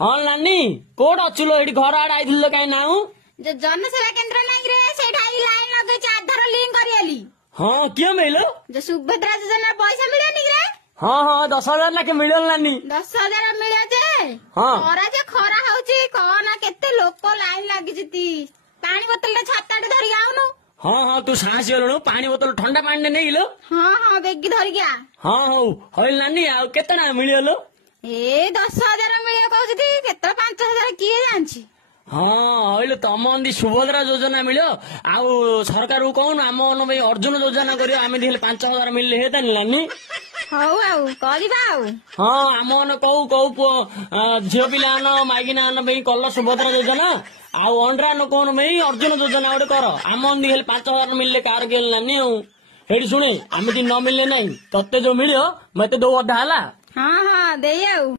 हाँ नानी कोड अच्छुलो एठी घर आड़ आइथिल काई नाउ जो जनसेवा केंद्र नाही रे सेठा आई लाइन लगे आधार लिंक करियली। हाँ क्यों मिलो जो सुभद्रा योजना पैसा मिलेनी रे। हाँ हाँ 10,000 लाख मिलल नानी 10,000 मिले जे। हाँ खरा जे खरा होची कहना केते लोक लाइन लागि जति पानी बोतल रे छाताटे धरि आउनु। हाँ हाँ तू साहसी होलु पानी बोतल ठंडा पानी ने नेइलो। हाँ हाँ बेगी धरि गया। हाँ हाँ होइल नानी आ केतना मिलियलो ए 10,000 मिले कहउछती केते 5,000 किए जानछि। हाँ अहिले तम अंदी सुभद्रा योजना मिलो आउ सरकार को कहून आम भाई अर्जुन योजना करियो आमे दिले 5,000 मिलले हेता नानी। हौ आउ करिबा आउ। हाँ आम कहू कहू झियो पिलान माइकिना भाई कल सुभद्रा योजना आउ अंड्रा न कौन भाई अर्जुन योजना गोटे कर आम अंदी हेले 5,000 मिलले कार गेल नानी हेडी शुणे आमे न मिलले नहीं तत्ते जो मिलियो मते दो अधा हला। हाँ हाँ दे आउ।